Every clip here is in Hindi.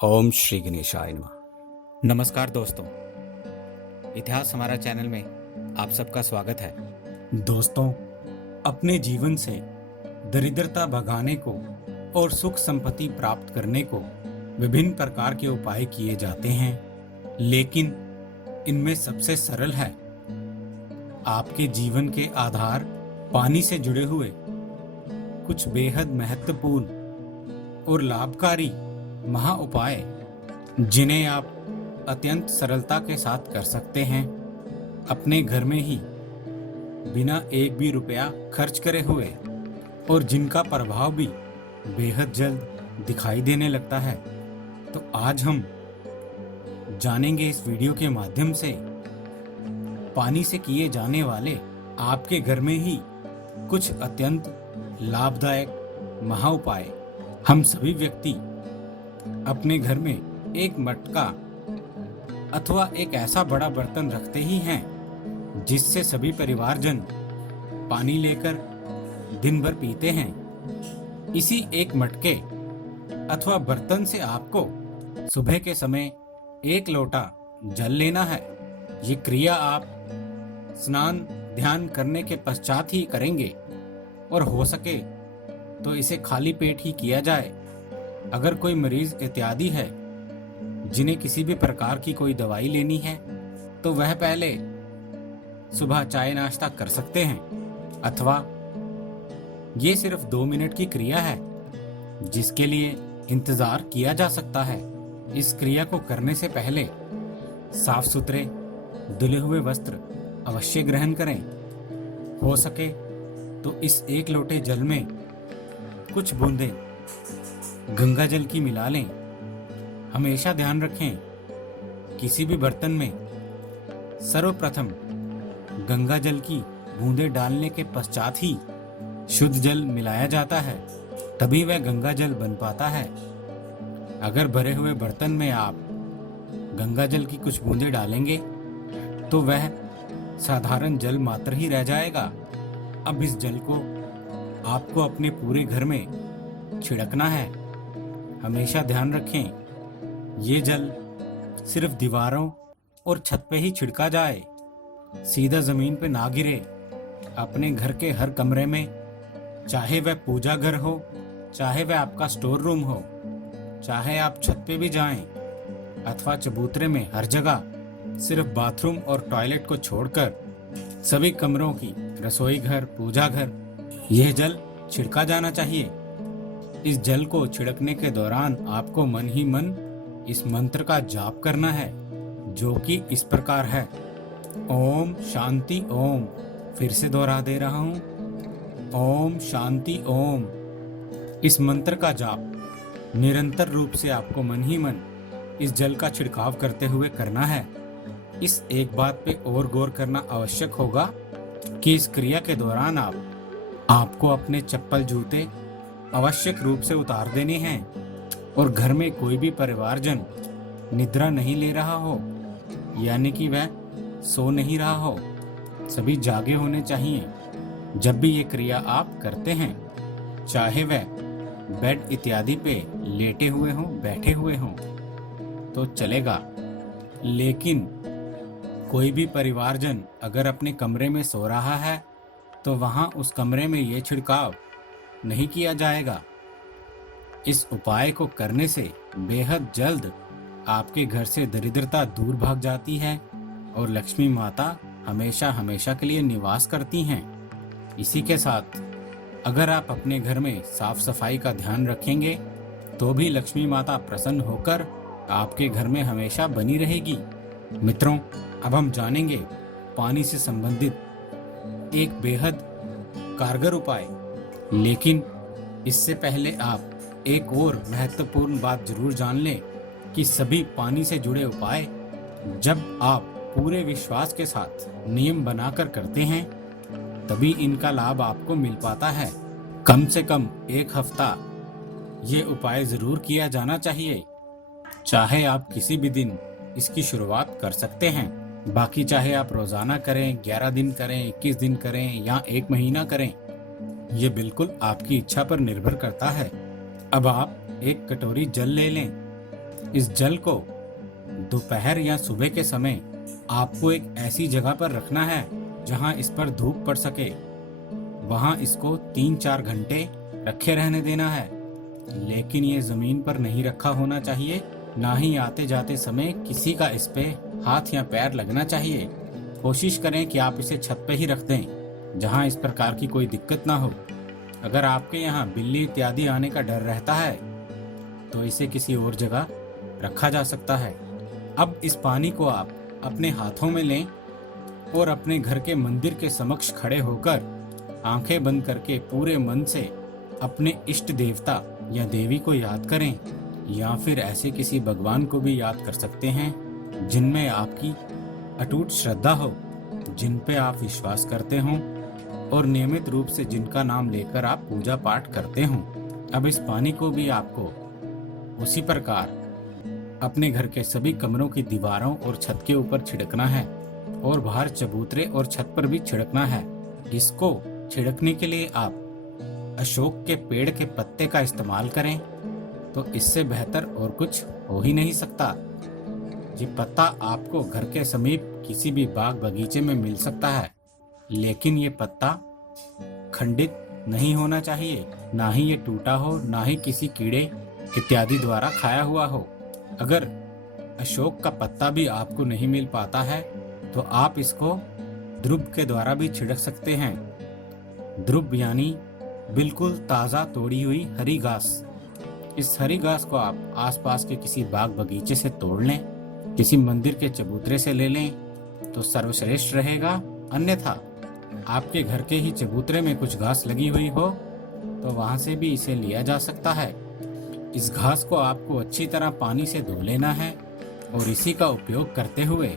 ओम श्री गणेशाय नमः। नमस्कार दोस्तों, इतिहास हमारा चैनल में आप सबका स्वागत है। दोस्तों, अपने जीवन से दरिद्रता भगाने को और सुख संपत्ति प्राप्त करने को विभिन्न प्रकार के उपाय किए जाते हैं, लेकिन इनमें सबसे सरल है आपके जीवन के आधार पानी से जुड़े हुए कुछ बेहद महत्वपूर्ण और लाभकारी महा उपाय जिन्हें आप अत्यंत सरलता के साथ कर सकते हैं अपने घर में ही, बिना एक भी रुपया खर्च करे हुए, और जिनका प्रभाव भी बेहद जल्द दिखाई देने लगता है। तो आज हम जानेंगे इस वीडियो के माध्यम से पानी से किए जाने वाले आपके घर में ही कुछ अत्यंत लाभदायक महा उपाय। हम सभी व्यक्ति अपने घर में एक मटका अथवा एक ऐसा बड़ा बर्तन रखते ही हैं जिससे सभी परिवारजन पानी लेकर दिन भर पीते हैं। इसी एक मटके अथवा बर्तन से आपको सुबह के समय एक लोटा जल लेना है। ये क्रिया आप स्नान ध्यान करने के पश्चात ही करेंगे और हो सके तो इसे खाली पेट ही किया जाए। अगर कोई मरीज इत्यादि है जिन्हें किसी भी प्रकार की कोई दवाई लेनी है तो वह पहले सुबह चाय नाश्ता कर सकते हैं, अथवा ये सिर्फ 2 मिनट की क्रिया है जिसके लिए इंतजार किया जा सकता है। इस क्रिया को करने से पहले साफ सुथरे धुले हुए वस्त्र अवश्य ग्रहण करें। हो सके तो इस एक लोटे जल में कुछ बूंदें गंगा जल की मिला लें। हमेशा ध्यान रखें, किसी भी बर्तन में सर्वप्रथम गंगा जल की बूंदें डालने के पश्चात ही शुद्ध जल मिलाया जाता है, तभी वह गंगा जल बन पाता है। अगर भरे हुए बर्तन में आप गंगा जल की कुछ बूंदें डालेंगे तो वह साधारण जल मात्र ही रह जाएगा। अब इस जल को आपको अपने पूरे घर में छिड़कना है। हमेशा ध्यान रखें, ये जल सिर्फ दीवारों और छत पे ही छिड़का जाए, सीधा जमीन पे ना गिरे। अपने घर के हर कमरे में, चाहे वह पूजा घर हो, चाहे वह आपका स्टोर रूम हो, चाहे आप छत पे भी जाएं, अथवा चबूतरे में, हर जगह सिर्फ बाथरूम और टॉयलेट को छोड़कर सभी कमरों की, रसोई घर, पूजा घर, यह जल छिड़का जाना चाहिए। इस जल को छिड़कने के दौरान आपको मन ही मन इस मंत्र का जाप करना है, जो कि इस प्रकार है। ओम शांति ओम। फिर से दोहरा दे रहा हूं, ओम शांति ओम। इस मंत्र का जाप निरंतर रूप से आपको मन ही मन इस जल का छिड़काव करते हुए करना है। इस एक बात पे और गौर करना आवश्यक होगा कि इस क्रिया के दौरान आपको अपने चप्पल जूते आवश्यक रूप से उतार देने हैं, और घर में कोई भी परिवारजन निद्रा नहीं ले रहा हो, यानी कि वह सो नहीं रहा हो, सभी जागे होने चाहिए जब भी ये क्रिया आप करते हैं, चाहे वह बेड इत्यादि पे लेटे हुए हों, बैठे हुए हों तो चलेगा। लेकिन कोई भी परिवारजन अगर अपने कमरे में सो रहा है तो वहां उस कमरे में ये छिड़काव नहीं किया जाएगा। इस उपाय को करने से बेहद जल्द आपके घर से दरिद्रता दूर भाग जाती है और लक्ष्मी माता हमेशा हमेशा के लिए निवास करती हैं। इसी के साथ अगर आप अपने घर में साफ सफाई का ध्यान रखेंगे तो भी लक्ष्मी माता प्रसन्न होकर आपके घर में हमेशा बनी रहेगी। मित्रों, अब हम जानेंगे पानी से संबंधित एक बेहद कारगर उपाय। लेकिन इससे पहले आप एक और महत्वपूर्ण बात जरूर जान लें कि सभी पानी से जुड़े उपाय जब आप पूरे विश्वास के साथ नियम बनाकर करते हैं तभी इनका लाभ आपको मिल पाता है। कम से कम 1 हफ्ता ये उपाय जरूर किया जाना चाहिए। चाहे आप किसी भी दिन इसकी शुरुआत कर सकते हैं, बाकी चाहे आप रोजाना करें, 11 दिन करें, 21 दिन करें या 1 महीना करें, ये बिल्कुल आपकी इच्छा पर निर्भर करता है। अब आप एक कटोरी जल ले लें इस जल को दोपहर या सुबह के समय आपको एक ऐसी जगह पर रखना है जहां इस पर धूप पड़ सके। वहां इसको 3-4 घंटे रखे रहने देना है, लेकिन ये जमीन पर नहीं रखा होना चाहिए, ना ही आते जाते समय किसी का इस पे हाथ या पैर लगना चाहिए। कोशिश करें कि आप इसे छत पे ही रख दें जहां इस प्रकार की कोई दिक्कत ना हो। अगर आपके यहाँ बिल्ली इत्यादि आने का डर रहता है तो इसे किसी और जगह रखा जा सकता है। अब इस पानी को आप अपने हाथों में लें और अपने घर के मंदिर के समक्ष खड़े होकर आंखें बंद करके पूरे मन से अपने इष्ट देवता या देवी को याद करें, या फिर ऐसे किसी भगवान को भी याद कर सकते हैं जिनमें आपकी अटूट श्रद्धा हो, जिन पे आप विश्वास करते हों और नियमित रूप से जिनका नाम लेकर आप पूजा पाठ करते हों। अब इस पानी को भी आपको उसी प्रकार अपने घर के सभी कमरों की दीवारों और छत के ऊपर छिड़कना है और बाहर चबूतरे और छत पर भी छिड़कना है। इसको छिड़कने के लिए आप अशोक के पेड़ के पत्ते का इस्तेमाल करें, तो इससे बेहतर और कुछ हो ही नहीं सकता। ये पत्ता आपको घर के समीप किसी भी बाग बगीचे में मिल सकता है, लेकिन ये पत्ता खंडित नहीं होना चाहिए, ना ही ये टूटा हो, ना ही किसी कीड़े इत्यादि द्वारा खाया हुआ हो। अगर अशोक का पत्ता भी आपको नहीं मिल पाता है तो आप इसको ध्रुव के द्वारा भी छिड़क सकते हैं। ध्रुव यानी बिल्कुल ताज़ा तोड़ी हुई हरी घास। इस हरी घास को आप आसपास के किसी बाग बगीचे से तोड़ लें, किसी मंदिर के चबूतरे से ले लें तो सर्वश्रेष्ठ रहेगा। अन्यथा आपके घर के ही चबूतरे में कुछ घास लगी हुई हो तो वहां से भी इसे लिया जा सकता है। इस घास को आपको अच्छी तरह पानी से धो लेना है और इसी का उपयोग करते हुए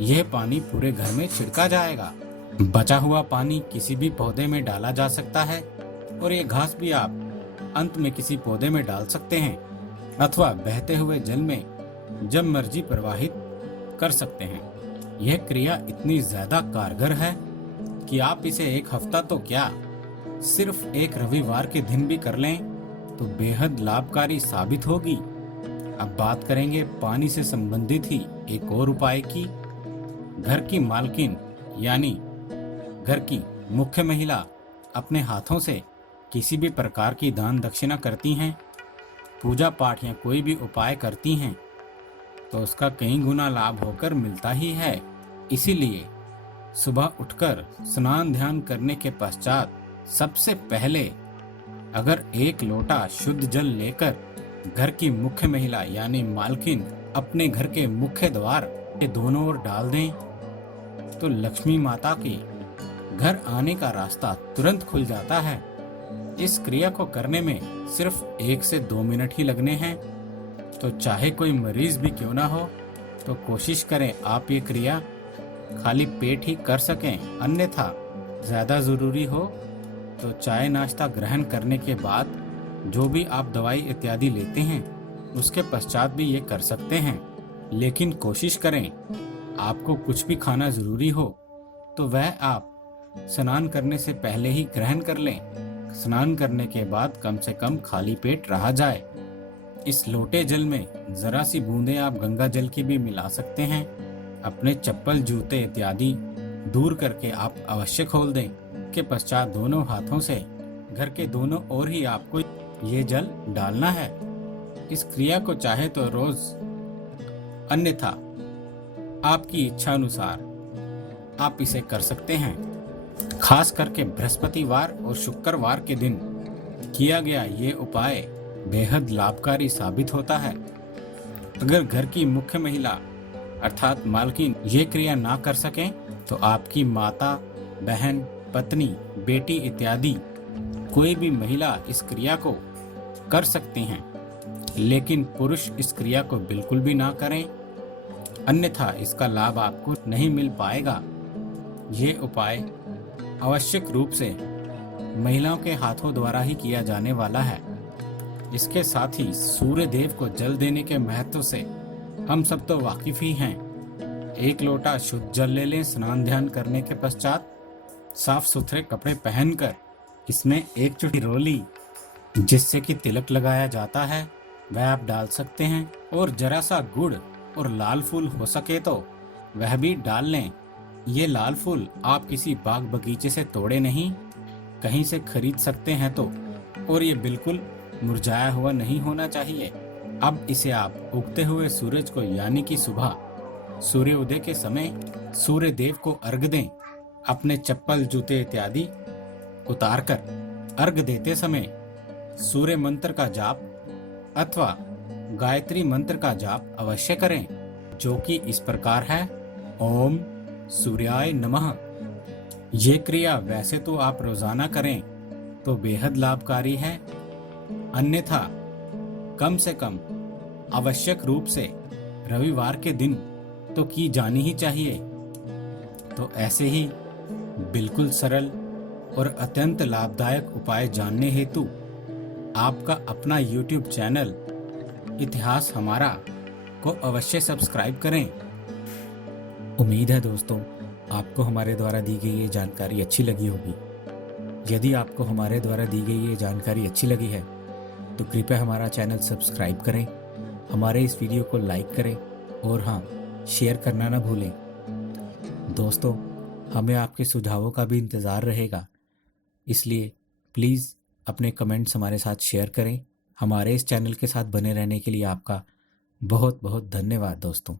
यह पानी पूरे घर में छिड़का जाएगा। बचा हुआ पानी किसी भी पौधे में डाला जा सकता है और ये घास भी आप अंत में किसी पौधे में डाल सकते हैं अथवा बहते हुए जल में जब मर्जी प्रवाहित कर सकते हैं। यह क्रिया इतनी ज्यादा कारगर है कि आप इसे एक हफ्ता तो क्या, सिर्फ एक रविवार के दिन भी कर लें तो बेहद लाभकारी साबित होगी। अब बात करेंगे पानी से संबंधित ही एक और उपाय की। घर की मालकिन यानी घर की मुख्य महिला अपने हाथों से किसी भी प्रकार की दान दक्षिणा करती हैं, पूजा पाठ या कोई भी उपाय करती हैं तो उसका कई गुना लाभ होकर मिलता ही है। इसीलिए सुबह उठकर स्नान ध्यान करने के पश्चात सबसे पहले अगर एक लोटा शुद्ध जल लेकर घर की मुख्य महिला यानी मालकिन अपने घर के मुख्य द्वार के दोनों ओर डाल दें तो लक्ष्मी माता की घर आने का रास्ता तुरंत खुल जाता है। इस क्रिया को करने में सिर्फ 1 से 2 मिनट ही लगने हैं, तो चाहे कोई मरीज भी क्यों ना हो तो कोशिश करें आप ये क्रिया खाली पेट ही कर सकें। अन्यथा ज्यादा जरूरी हो तो चाय नाश्ता ग्रहण करने के बाद जो भी आप दवाई इत्यादि लेते हैं उसके पश्चात भी ये कर सकते हैं। लेकिन कोशिश करें आपको कुछ भी खाना जरूरी हो तो वह आप स्नान करने से पहले ही ग्रहण कर लें। स्नान करने के बाद कम से कम खाली पेट रहा जाए। इस लोटे जल में जरा सी बूंदें आप गंगा जल की भी मिला सकते हैं। अपने चप्पल जूते इत्यादि दूर करके आप अवश्य खोल दें। के पश्चात दोनों हाथों से घर के दोनों ओर ही आपको ये जल डालना है। इस क्रिया को चाहे तो रोज, अन्यथा आपकी इच्छा अनुसार आप इसे कर सकते हैं। खास करके बृहस्पतिवार और शुक्रवार के दिन किया गया ये उपाय बेहद लाभकारी साबित होता है। अगर घर की मुख्य महिला अर्थात मालकिन ये क्रिया ना कर सकें तो आपकी माता, बहन, पत्नी, बेटी इत्यादि कोई भी महिला इस क्रिया को कर सकती हैं, लेकिन पुरुष इस क्रिया को बिल्कुल भी ना करें, अन्यथा इसका लाभ आपको नहीं मिल पाएगा। ये उपाय आवश्यक रूप से महिलाओं के हाथों द्वारा ही किया जाने वाला है। इसके साथ ही सूर्य देव को जल देने के महत्व से हम सब तो वाकिफ ही हैं। 1 लोटा शुद्ध जल ले लें स्नान ध्यान करने के पश्चात, साफ सुथरे कपड़े पहनकर इसमें 1 चुटकी रोली जिससे कि तिलक लगाया जाता है वह आप डाल सकते हैं, और जरा सा गुड़ और लाल फूल हो सके तो वह भी डाल लें। ये लाल फूल आप किसी बाग बगीचे से तोड़े नहीं, कहीं से खरीद सकते हैं तो, और ये बिल्कुल मुरझाया हुआ नहीं होना चाहिए। अब इसे आप उगते हुए सूरज को यानी कि सुबह सूर्योदय के समय सूर्य देव को अर्घ दें। अपने चप्पल जूते इत्यादि उतारकर अर्घ देते समय सूर्य मंत्र का जाप अथवा गायत्री मंत्र का जाप अवश्य करें, जो कि इस प्रकार है: ओम सूर्याय नमः। ये क्रिया वैसे तो आप रोजाना करें तो बेहद लाभकारी है, अन्यथा कम से कम आवश्यक रूप से रविवार के दिन तो की जानी ही चाहिए। तो ऐसे ही बिल्कुल सरल और अत्यंत लाभदायक उपाय जानने हेतु आपका अपना YouTube चैनल इतिहास हमारा को अवश्य सब्सक्राइब करें। उम्मीद है दोस्तों आपको हमारे द्वारा दी गई ये जानकारी अच्छी लगी होगी। यदि आपको हमारे द्वारा दी गई ये जानकारी अच्छी लगी है तो कृपया हमारा चैनल सब्सक्राइब करें, हमारे इस वीडियो को लाइक करें और हाँ, शेयर करना ना भूलें। दोस्तों, हमें आपके सुझावों का भी इंतज़ार रहेगा, इसलिए प्लीज़ अपने कमेंट्स हमारे साथ शेयर करें। हमारे इस चैनल के साथ बने रहने के लिए आपका बहुत बहुत धन्यवाद दोस्तों।